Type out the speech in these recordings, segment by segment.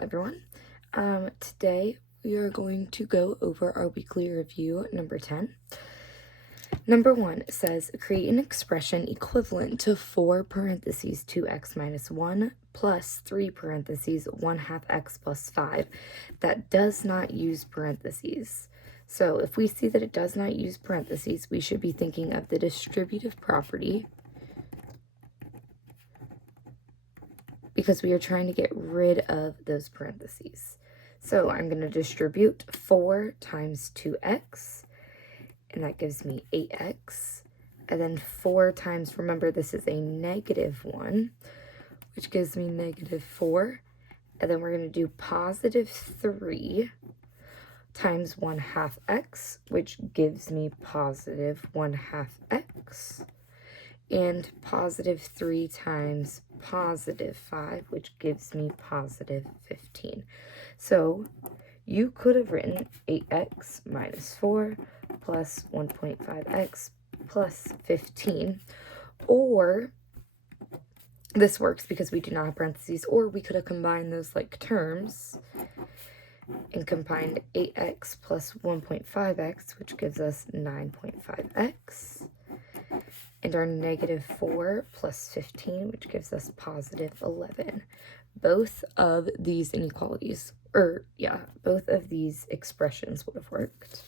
everyone. Today we are going to go over our weekly review number 10. Number 1 says create an expression equivalent to 4 parentheses 2x minus 1 plus 3 parentheses 1 half x plus 5 that does not use parentheses. So if we see that it does not use parentheses, we should be thinking of the distributive property, because we are trying to get rid of those parentheses. So I'm going to distribute 4 times 2x, and that gives me 8x. And then 4 times, remember this is a negative 1, which gives me negative 4. And then we're going to do positive 3 times 1 half x, which gives me positive 1 half x. And positive 3 times positive 5, which gives me positive 15. So you could have written 8x minus 4 plus 1.5x plus 15, or this works because we do not have parentheses, or we could have combined those like terms and combined 8x plus 1.5x, which gives us 9.5x. And our negative 4 plus 15, which gives us positive 11. Both of these inequalities, both of these expressions would have worked.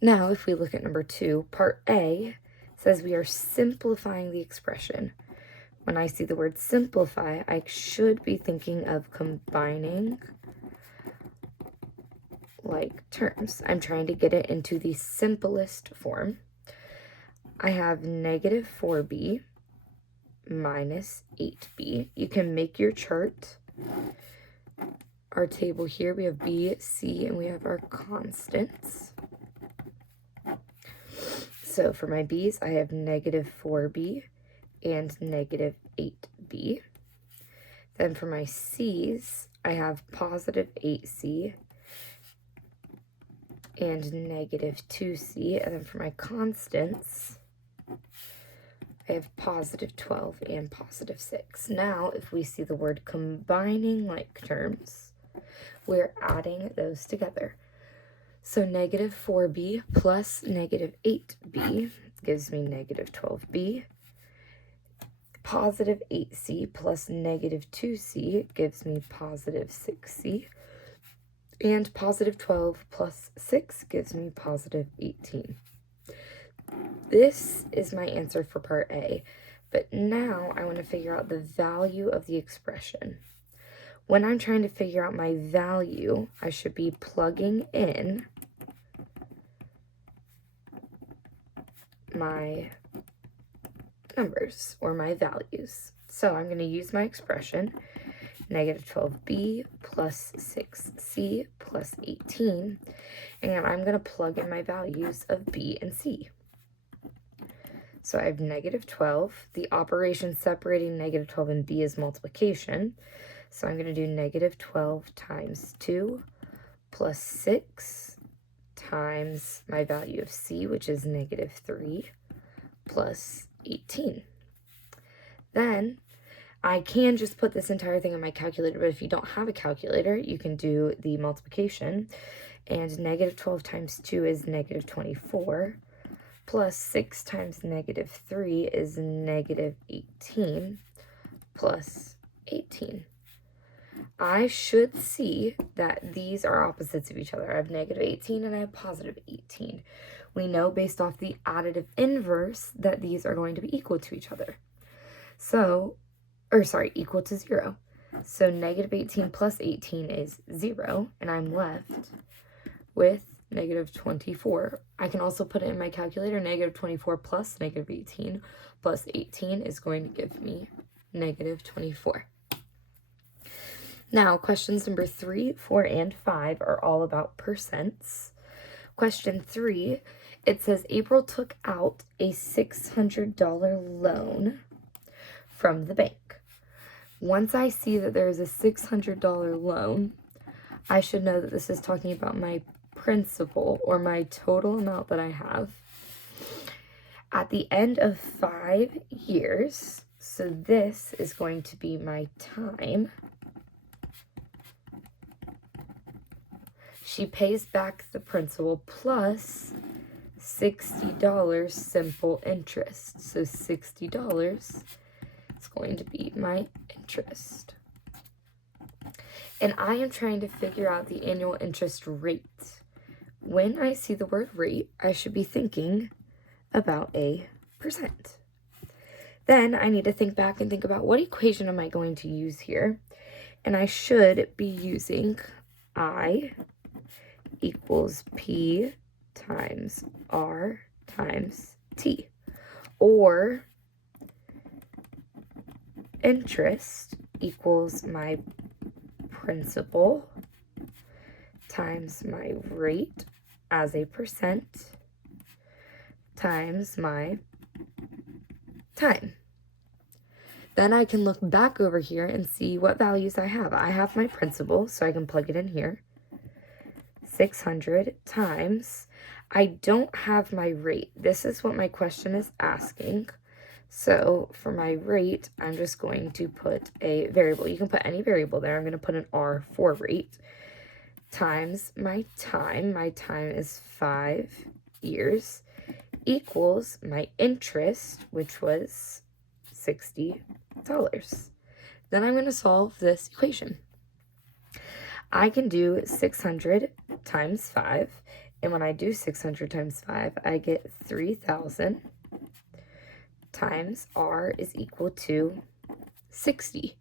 Now, if we look at number 2, part A says we are simplifying the expression. When I see the word simplify, I should be thinking of combining like terms. I'm trying to get it into the simplest form. I have negative 4b minus 8b. You can make your chart. Our table here, we have b, c, and we have our constants. So for my b's, I have negative 4b and negative 8b. Then for my c's, I have positive 8c and negative 2c. And then for my constants, I have positive 12 and positive 6. Now, if we see the word combining like terms, we're adding those together. So negative 4b plus negative 8b gives me negative 12b. Positive 8c plus negative 2c gives me positive 6c. And positive 12 plus 6 gives me positive 18. This is my answer for part A, but now I want to figure out the value of the expression. When I'm trying to figure out my value, I should be plugging in my numbers or my values. So I'm going to use my expression, negative 12b plus 6c plus 18, and I'm going to plug in my values of b and c. So I have negative 12. The operation separating negative 12 and b is multiplication. So I'm going to do negative 12 times 2 plus 6 times my value of c, which is negative 3, plus 18. Then I can just put this entire thing in my calculator, but if you don't have a calculator, you can do the multiplication. And negative 12 times 2 is negative 24. Plus 6 times negative 3 is negative 18 plus 18. I should see that these are opposites of each other. I have negative 18 and I have positive 18. We know based off the additive inverse that these are going to be equal to each other. Equal to 0. So negative 18 plus 18 is 0, and I'm left with negative 24. I can also put it in my calculator. Negative 24 plus negative 18 plus 18 is going to give me negative 24. Now, questions number 3, 4, and 5 are all about percents. Question 3, it says April took out a $600 loan from the bank. Once I see that there is a $600 loan, I should know that this is talking about my principal or my total amount that I have at the end of 5 years. So this is going to be my time. she pays back the principal plus $60 simple interest. So $60 is going to be my interest. And I am trying to figure out the annual interest rate. When I see the word rate, I should be thinking about a percent. Then I need to think back and think about what equation am I going to use here. And I should be using I equals P times R times T. Or interest equals my principal times my rate as a percent times my time. Then I can look back over here and see what values I have. I have my principal, so I can plug it in here. 600 times, I don't have my rate. This is what my question is asking. So for my rate, I'm just going to put a variable. You can put any variable there. I'm going to put an R for rate times my time. My time is 5 years equals my interest, which was $60. Then I'm going to solve this equation. I can do 600 times 5, and when I do 600 times 5, I get 3,000 times R is equal to 60.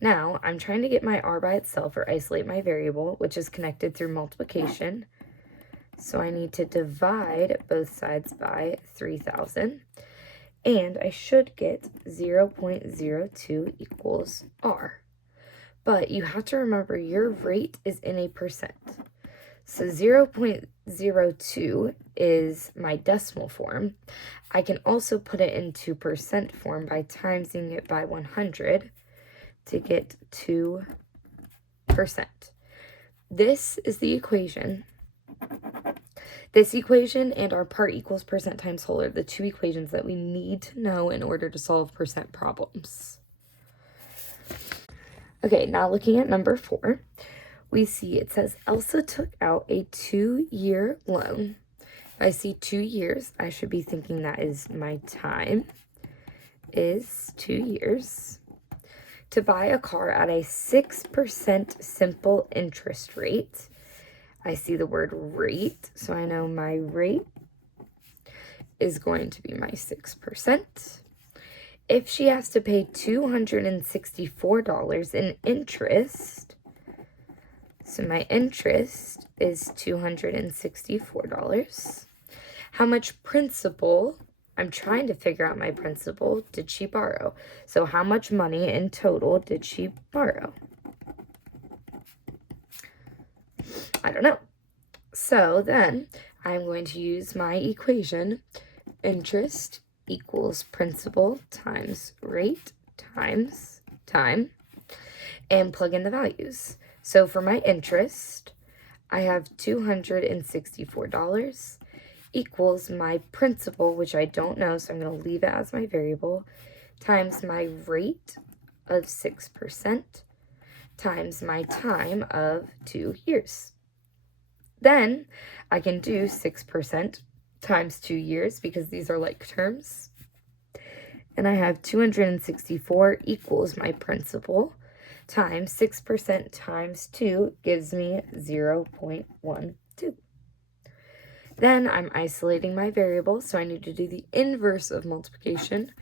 Now, I'm trying to get my R by itself or isolate my variable, which is connected through multiplication. So I need to divide both sides by 3,000. And I should get 0.02 equals R. But you have to remember your rate is in a percent. So 0.02 is my decimal form. I can also put it into percent form by timesing it by 100 to get 2%. This is the equation. This equation and our part equals percent times whole are the two equations that we need to know in order to solve percent problems. Okay, now looking at number 4, we see it says Elsa took out a 2-year loan. If I see 2 years, I should be thinking that is my time is 2 years to buy a car at a 6% simple interest rate. I see the word rate, so I know my rate is going to be my 6%. If she has to pay $264 in interest, so my interest is $264. How much principal, I'm trying to figure out my principal, did she borrow? So how much money in total did she borrow? I don't know. So then I'm going to use my equation, interest equals principal times rate times time, and plug in the values. So for my interest, I have $264 equals my principal, which I don't know, so I'm going to leave it as my variable, times my rate of 6% times my time of 2 years. Then I can do 6% times 2 years because these are like terms. And I have 264 equals my principal times 6% times 2 gives me 0.12. Then I'm isolating my variable, so I need to do the inverse of multiplication,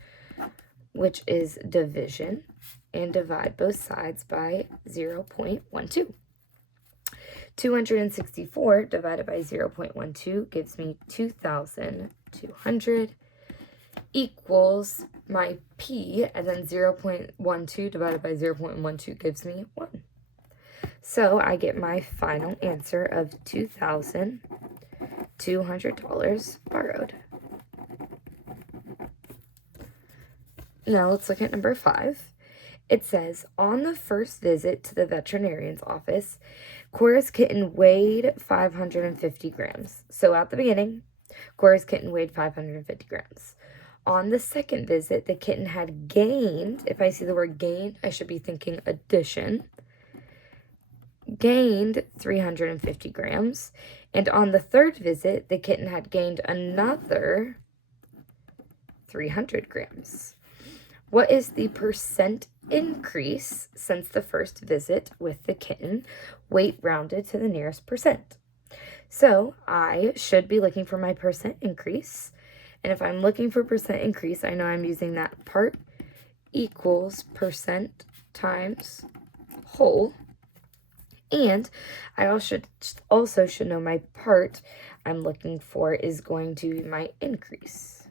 which is division, and divide both sides by 0.12. 264 divided by 0.12 gives me 2,200 equals my P, and then 0.12 divided by 0.12 gives me 1. So I get my final answer of $2,200 borrowed. Now let's look at number 5. It says, on the first visit to the veterinarian's office, Cora's kitten weighed 550 grams. So at the beginning, Cora's kitten weighed 550 grams. On the second visit, the kitten had gained, if I see the word gain, I should be thinking addition, gained 350 grams. And on the third visit, the kitten had gained another 300 grams. What is the percent increase since the first visit with the kitten, weight rounded to the nearest percent? So I should be looking for my percent increase. And if I'm looking for percent increase, I know I'm using that part equals percent times whole. And I also should know my part I'm looking for is going to be my increase.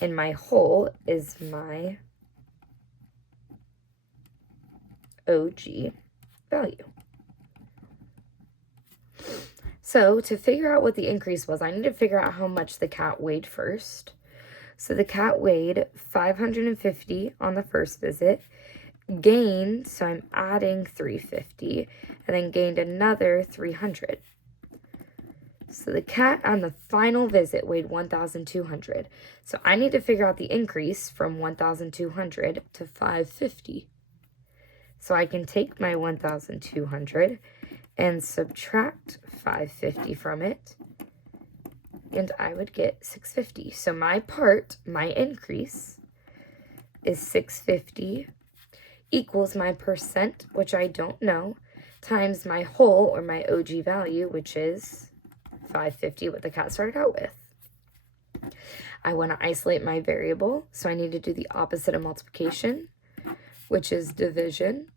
And my whole is my OG value. So to figure out what the increase was, I need to figure out how much the cat weighed first. So the cat weighed 550 on the first visit, gained, so I'm adding 350, and then gained another 300. So the cat on the final visit weighed 1,200. So I need to figure out the increase from 1,200 to 550. So I can take my 1,200 and subtract 550 from it, and I would get 650. So my part, my increase, is 650 equals my percent, which I don't know, times my whole, or my OG value, which is 550, what the cat started out with. I want to isolate my variable, so I need to do the opposite of multiplication, which is division,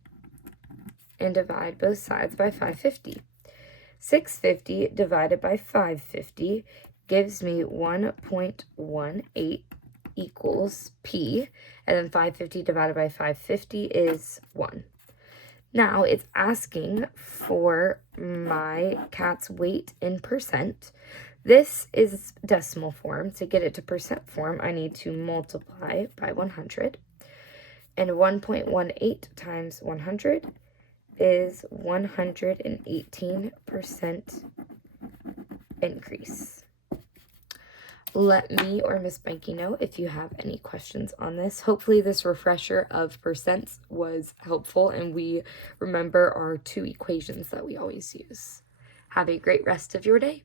and divide both sides by 550. 650 divided by 550 gives me 1.18 equals P, and then 550 divided by 550 is 1. Now it's asking for my cat's weight in percent. This is decimal form. To get it to percent form, I need to multiply by 100. And 1.18 times 100 is 118% increase. Let me or Miss Banky know if you have any questions on this. Hopefully this refresher of percents was helpful and we remember our two equations that we always use. Have a great rest of your day.